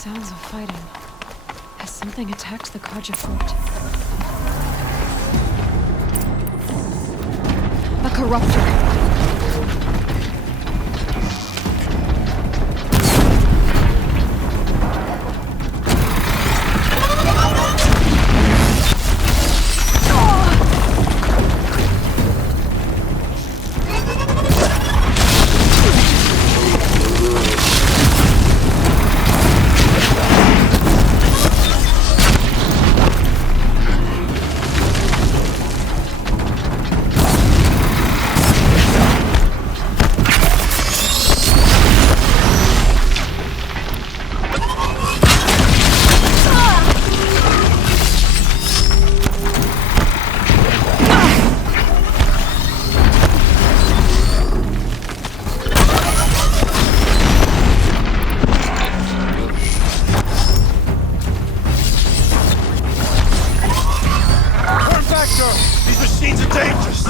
Sounds of fighting. Has something attacked the Kaja fort? A corruptor! These machines are dangerous!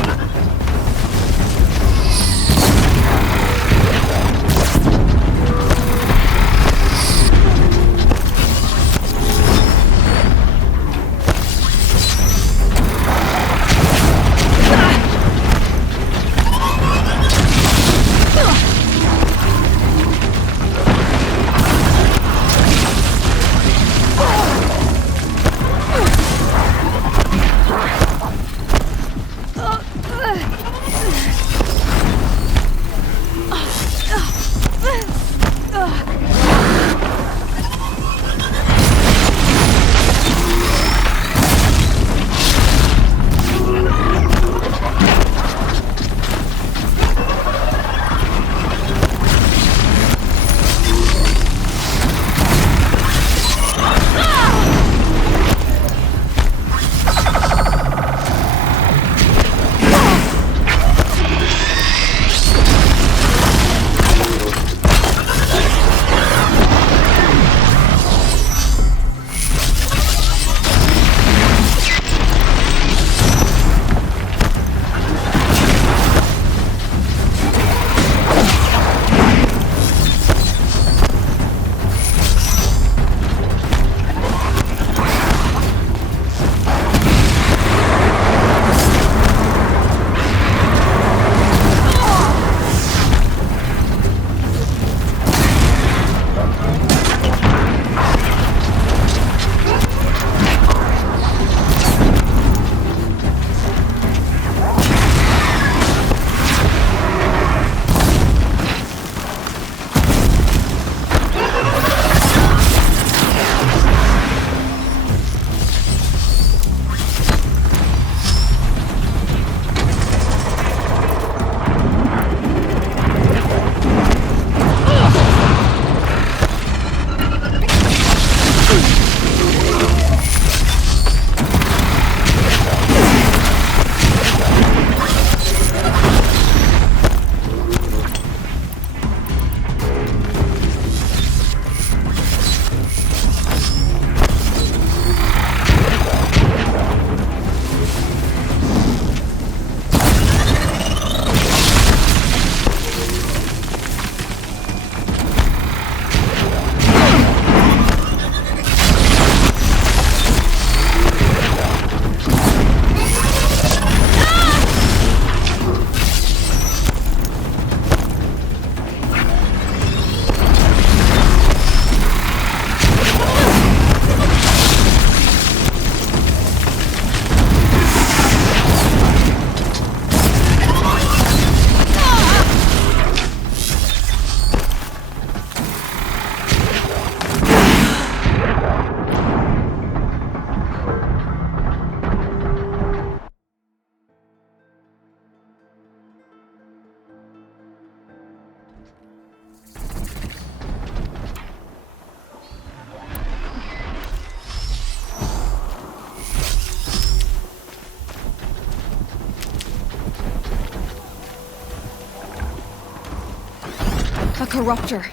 A corruptor.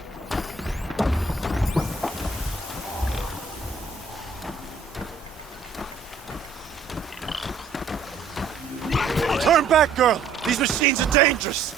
Turn back, girl! These machines are dangerous!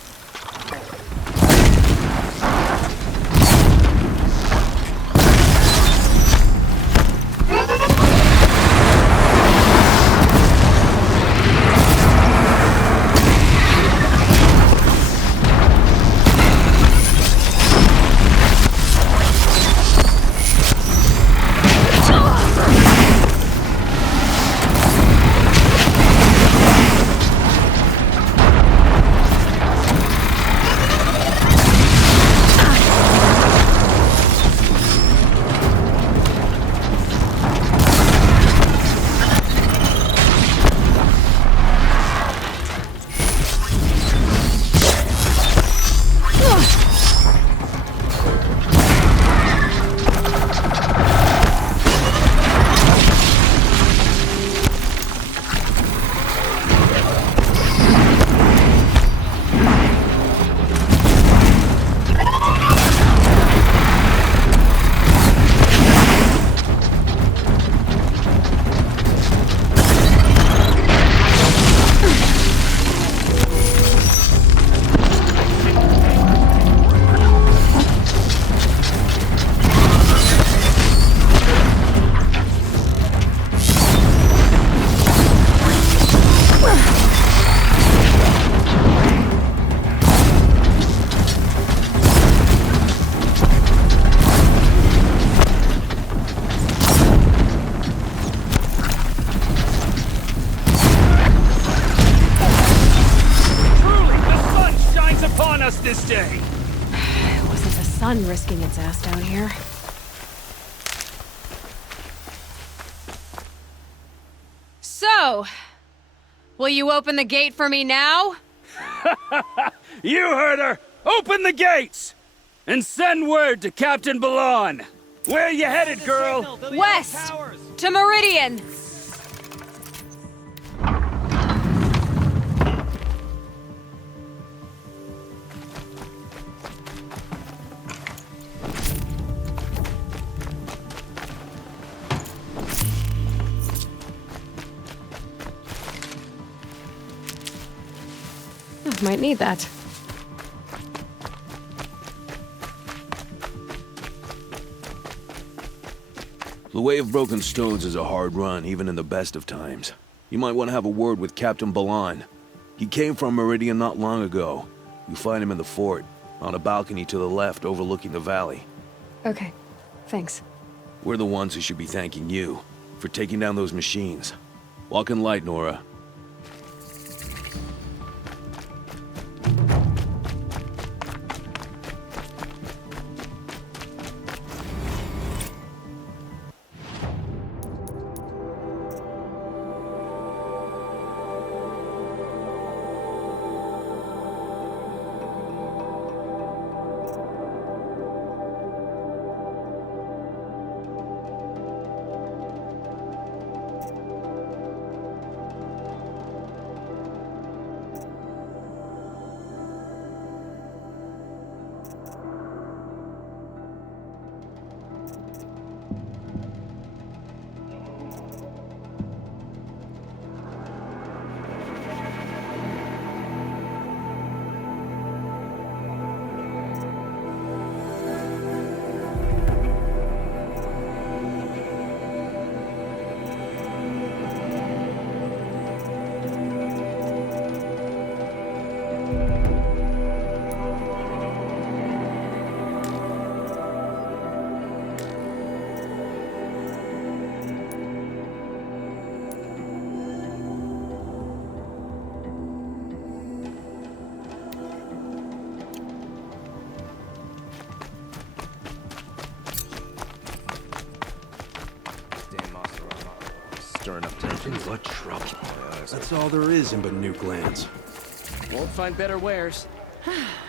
sun risking its ass down here. So, will you open the gate for me now? You heard her! Open the gates! And send word to Captain Balon! Where you headed, girl? West! To Meridian! Might need that. The Way of Broken Stones is a hard run, even in the best of times. You might want to have a word with Captain Balon. He came from Meridian not long ago. You find him in the fort, on a balcony to the left overlooking the valley. Okay, thanks. We're the ones who should be thanking you for taking down those machines. Walk in light, Nora. Stirring up tension. What trouble? That's all there is in Banuk lands. Won't find better wares.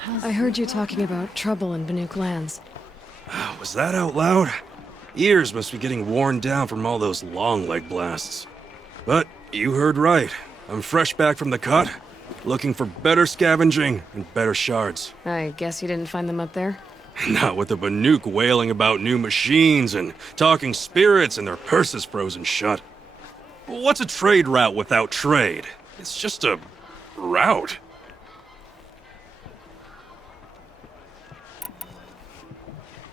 I heard you talking about trouble in Banuk lands. Was that out loud? Ears must be getting worn down from all those long leg blasts. But you heard right. I'm fresh back from the cut, looking for better scavenging and better shards. I guess you didn't find them up there? Not with the Banuk wailing about new machines and talking spirits and their purses frozen shut. What's a trade route without trade? It's just a route.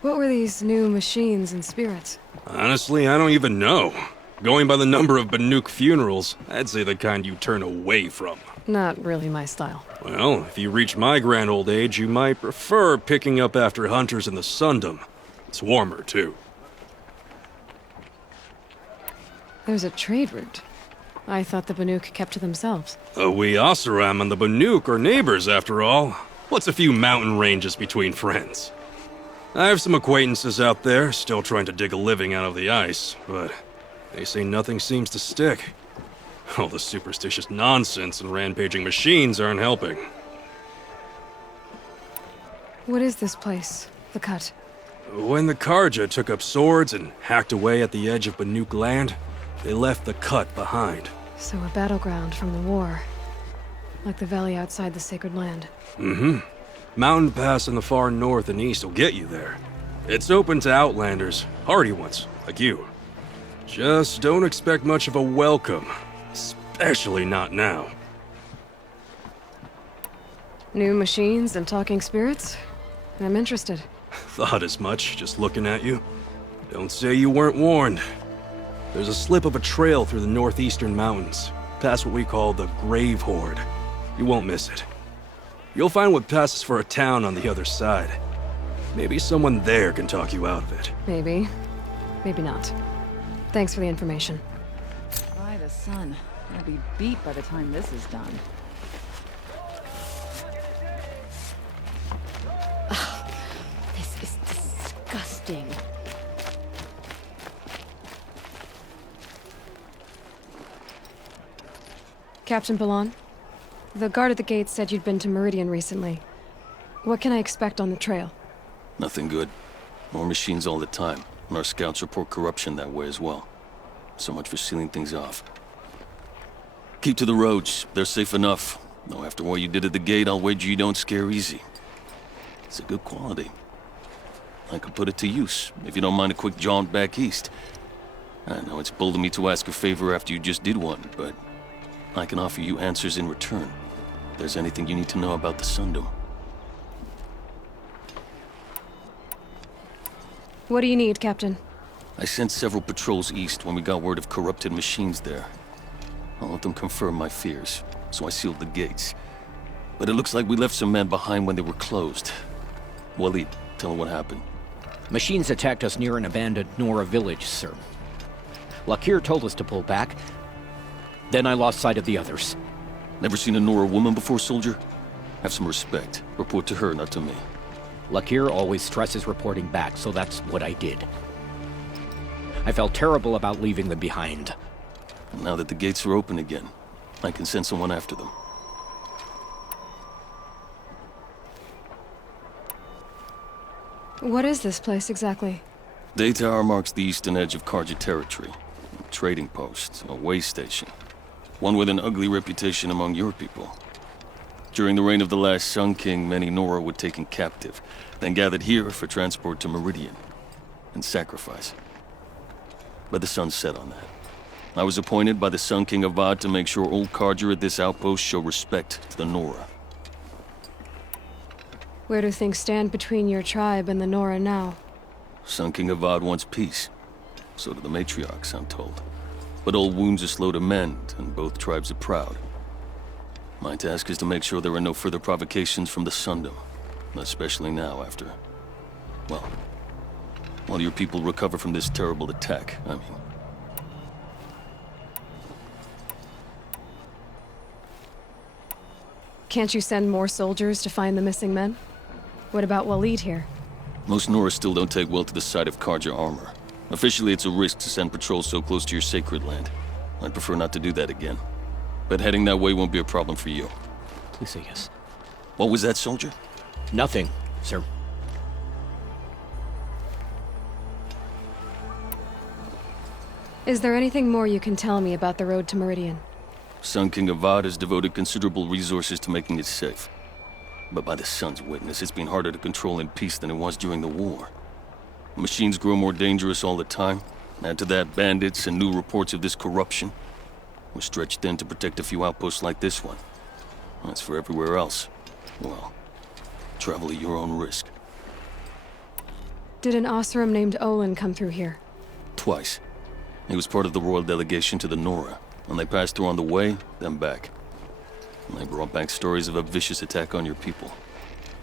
What were these new machines and spirits? Honestly, I don't even know. Going by the number of Banuk funerals, I'd say the kind you turn away from. Not really my style. Well, if you reach my grand old age, you might prefer picking up after hunters in the Sundom. It's warmer, too. There's a trade route. I thought the Banuk kept to themselves. We Oseram and the Banuk are neighbors, after all. What's a few mountain ranges between friends? I have some acquaintances out there, still trying to dig a living out of the ice, but they say nothing seems to stick. All the superstitious nonsense and rampaging machines aren't helping. What is this place? The Cut? When the Karja took up swords and hacked away at the edge of Banuk land, they left the Cut behind. So a battleground from the war. Like the valley outside the Sacred Land. Mm-hmm. Mountain Pass in the far north and east will get you there. It's open to outlanders, hardy ones, like you. Just don't expect much of a welcome. Especially not now. New machines and talking spirits? I'm interested. Thought as much, just looking at you. Don't say you weren't warned. There's a slip of a trail through the northeastern mountains, past what we call the Grave Horde. You won't miss it. You'll find what passes for a town on the other side. Maybe someone there can talk you out of it. Maybe. Maybe not. Thanks for the information. By the sun. I'll be beat by the time this is done. This is sting. Captain Balan, the guard at the gate said you'd been to Meridian recently. What can I expect on the trail? Nothing good. More machines all the time, and our scouts report corruption that way as well. So much for sealing things off. Keep to the roads. They're safe enough. Though after what you did at the gate, I'll wager you don't scare easy. It's a good quality. I could put it to use, if you don't mind a quick jaunt back east. I know it's bold of me to ask a favor after you just did one, but I can offer you answers in return. If there's anything you need to know about the Sundom. What do you need, Captain? I sent several patrols east when we got word of corrupted machines there. I'll let them confirm my fears, so I sealed the gates. But it looks like we left some men behind when they were closed. Walid, tell them what happened. Machines attacked us near an abandoned Nora village, sir. Lakir told us to pull back. Then I lost sight of the others. Never seen a Nora woman before, soldier? Have some respect. Report to her, not to me. Lakir always stresses reporting back, so that's what I did. I felt terrible about leaving them behind. And now that the gates are open again, I can send someone after them. What is this place exactly? Day Tower marks the eastern edge of Karja territory. A trading post, a way station. One with an ugly reputation among your people. During the reign of the last Sun King, many Nora were taken captive, then gathered here for transport to Meridian, and sacrifice. But the sun set on that. I was appointed by the Sun King Avad to make sure old Karja at this outpost show respect to the Nora. Where do things stand between your tribe and the Nora now? Sun King Avad wants peace. So do the matriarchs, I'm told. But old wounds are slow to mend, and both tribes are proud. My task is to make sure there are no further provocations from the Sundom. Especially now after... well, while your people recover from this terrible attack, I mean. Can't you send more soldiers to find the missing men? What about Walid here? Most Nora still don't take well to the sight of Karja armor. Officially, it's a risk to send patrols so close to your sacred land. I'd prefer not to do that again. But heading that way won't be a problem for you. Please say yes. What was that, soldier? Nothing, sir. Is there anything more you can tell me about the road to Meridian? Sun King Avad has devoted considerable resources to making it safe. But by the sun's witness, it's been harder to control in peace than it was during the war. Machines grow more dangerous all the time. Add to that bandits and new reports of this corruption. We're stretched thin to protect a few outposts like this one. As for everywhere else, well, travel at your own risk. Did an Osram named Olin come through here? Twice. He was part of the royal delegation to the Nora, and they passed through on the way, then back. And they brought back stories of a vicious attack on your people.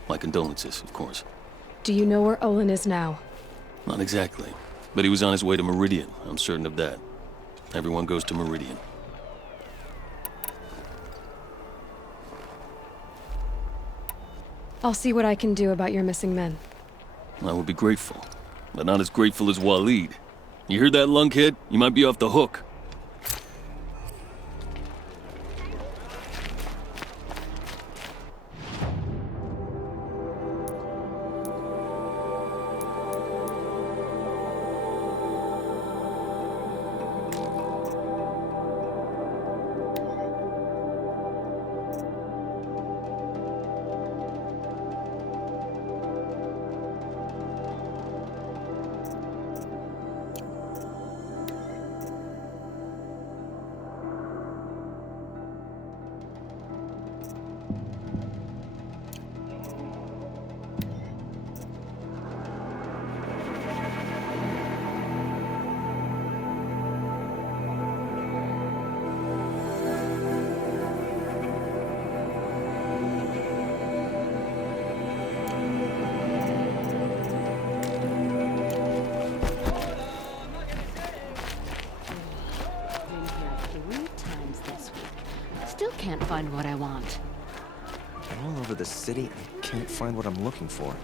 My condolences, of course. Do you know where Olin is now? Not exactly, but he was on his way to Meridian, I'm certain of that. Everyone goes to Meridian. I'll see what I can do about your missing men. I would be grateful, but not as grateful as Walid. You hear that, lunkhead? You might be off the hook. Still can't find what I want. I'm all over the city. I can't find what I'm looking for.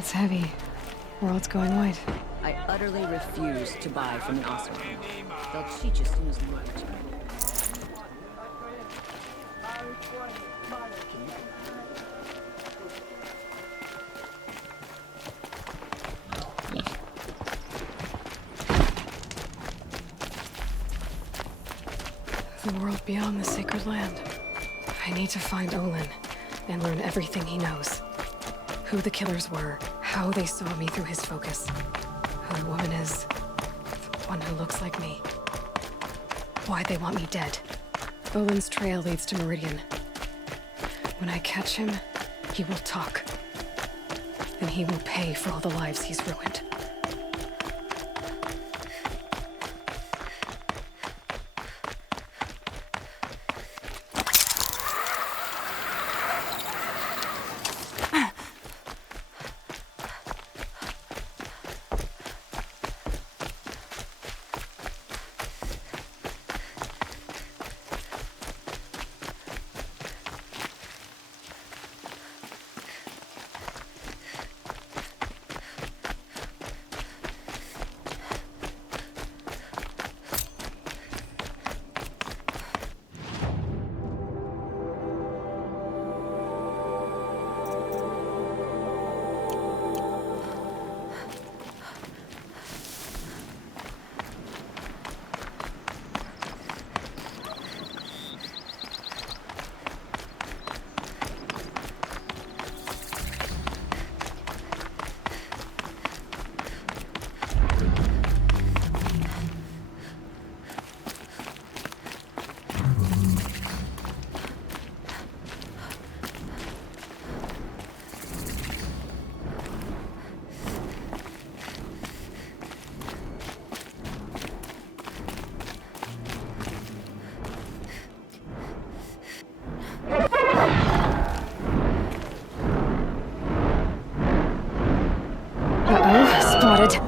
It's heavy. World's going white. I utterly refuse to buy from an Oseram. They'll teach us to use knowledge. The world beyond the sacred land. I need to find Olin and learn everything he knows. Who the killers were, how they saw me through his focus, who the woman is, the one who looks like me. Why they want me dead. Olin's trail leads to Meridian. When I catch him, he will talk. And he will pay for all the lives he's ruined. Uh-oh, spotted.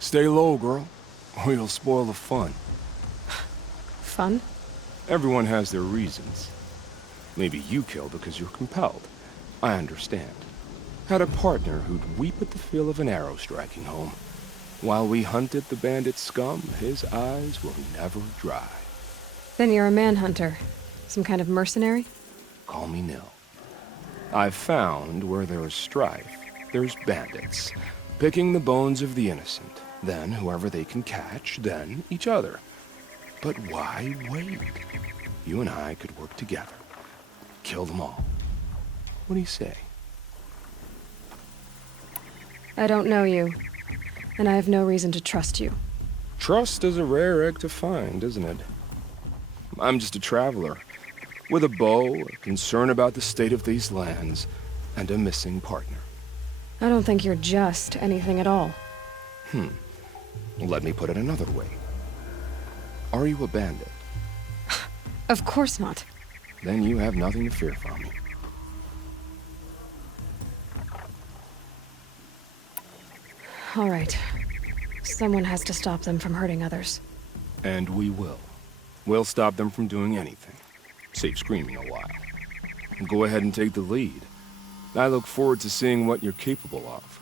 Stay low, girl, or you'll spoil the fun. Fun? Everyone has their reasons. Maybe you kill because you're compelled. I understand. Had a partner who'd weep at the feel of an arrow striking home. While we hunted the bandit scum, his eyes were never dry. Then you're a manhunter. Some kind of mercenary? Call me Nil. I've found where there is strife, there's bandits, picking the bones of the innocent. Then whoever they can catch, then each other. But why wait? You and I could work together. Kill them all. What do you say? I don't know you, and I have no reason to trust you. Trust is a rare egg to find, isn't it? I'm just a traveler, with a bow, a concern about the state of these lands, and a missing partner. I don't think you're just anything at all. Let me put it another way. Are you a bandit? Of course not. Then you have nothing to fear from me. All right. Someone has to stop them from hurting others. And we will. We'll stop them from doing anything. Save screaming a while. Go ahead and take the lead. I look forward to seeing what you're capable of.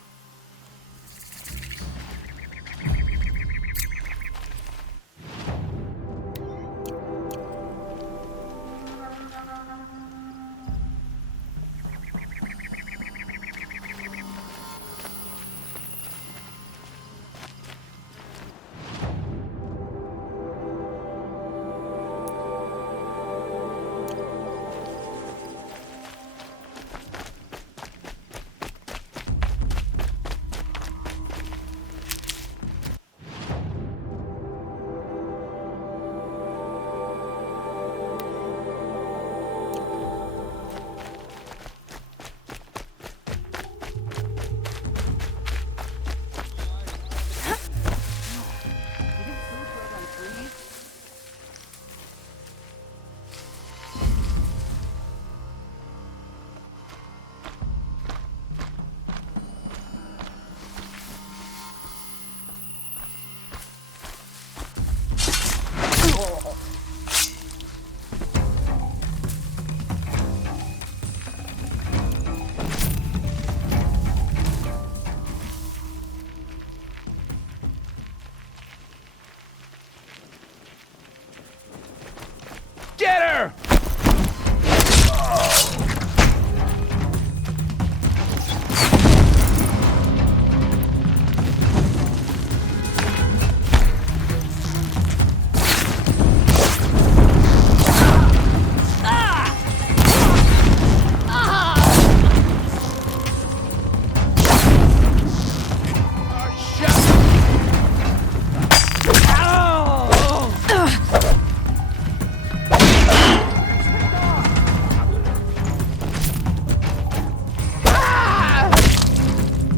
Get her!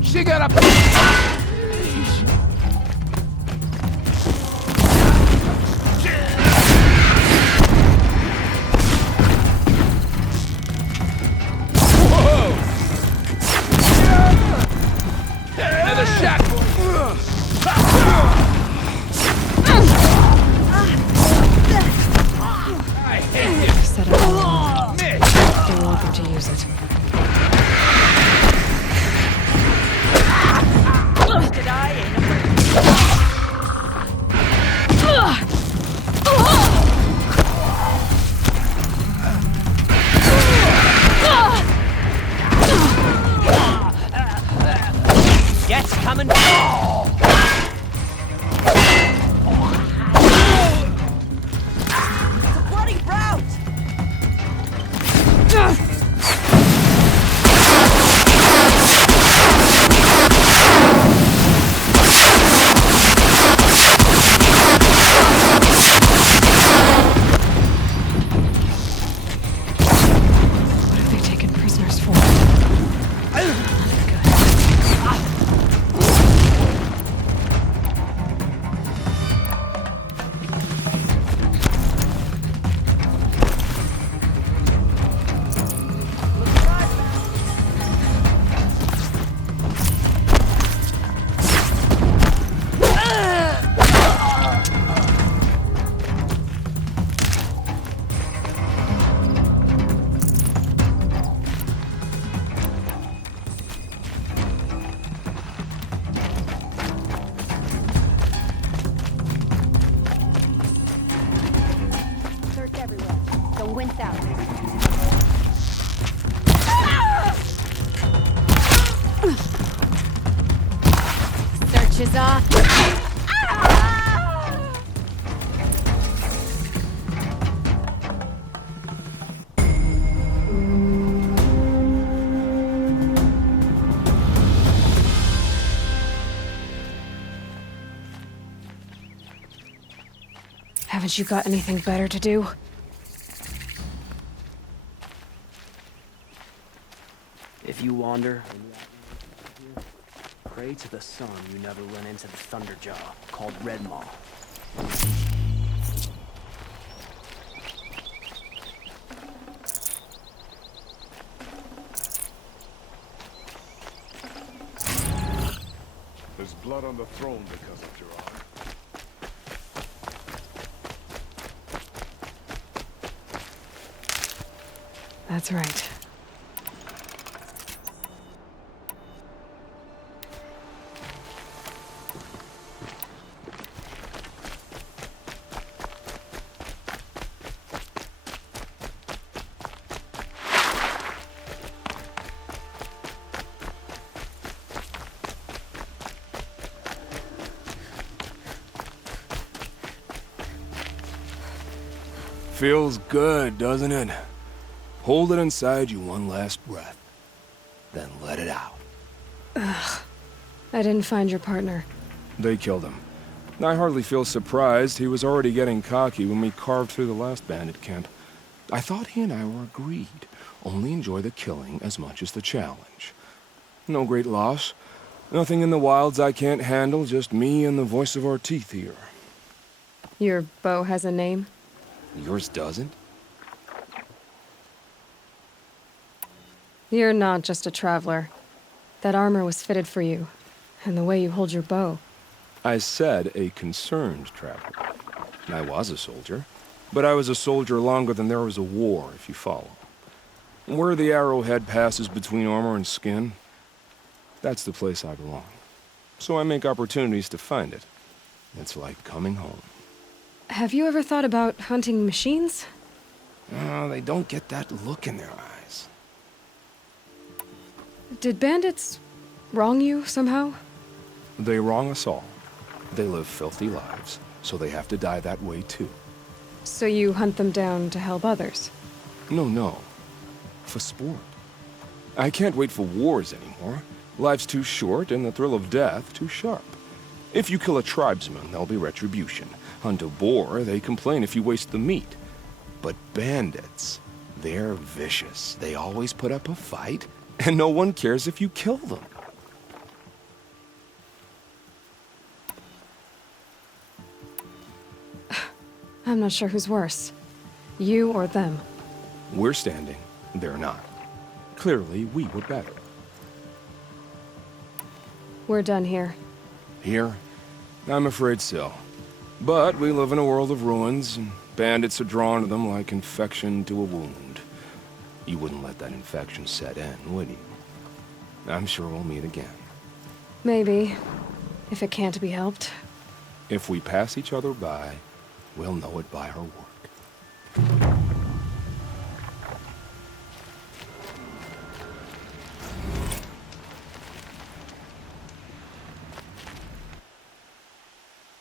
She got a... Whoa! Another shot! I hate you! Set it all. You're welcome to use it. Yes, coming. Bloody rout! went out. Search is off. Haven't you got anything better to do? If you wander, pray to the sun you never run into the Thunderjaw, called Red Maw. There's blood on the throne because of your honor. That's right. Feels good, doesn't it? Hold it inside you one last breath. Then let it out. Ugh. I didn't find your partner. They killed him. I hardly feel surprised. He was already getting cocky when we carved through the last bandit camp. I thought he and I were agreed. Only enjoy the killing as much as the challenge. No great loss. Nothing in the wilds I can't handle, just me and the voice of our teeth here. Your bow has a name? Yours doesn't? You're not just a traveler. That armor was fitted for you, and the way you hold your bow. I said a concerned traveler. I was a soldier, but I was a soldier longer than there was a war, if you follow. Where the arrowhead passes between armor and skin, that's the place I belong. So I make opportunities to find it. It's like coming home. Have you ever thought about hunting machines? Oh, they don't get that look in their eyes. Did bandits wrong you somehow? They wrong us all. They live filthy lives, so they have to die that way too. So you hunt them down to help others? No. For sport. I can't wait for wars anymore. Life's too short and the thrill of death too sharp. If you kill a tribesman, there'll be retribution. Hunt a boar, they complain if you waste the meat. But bandits, they're vicious. They always put up a fight, and no one cares if you kill them. I'm not sure who's worse. You or them. We're standing, they're not. Clearly, we were better. We're done here. Here? I'm afraid so. But we live in a world of ruins, and bandits are drawn to them like infection to a wound. You wouldn't let that infection set in, would you? I'm sure we'll meet again. Maybe. If it can't be helped. If we pass each other by, we'll know it by our work.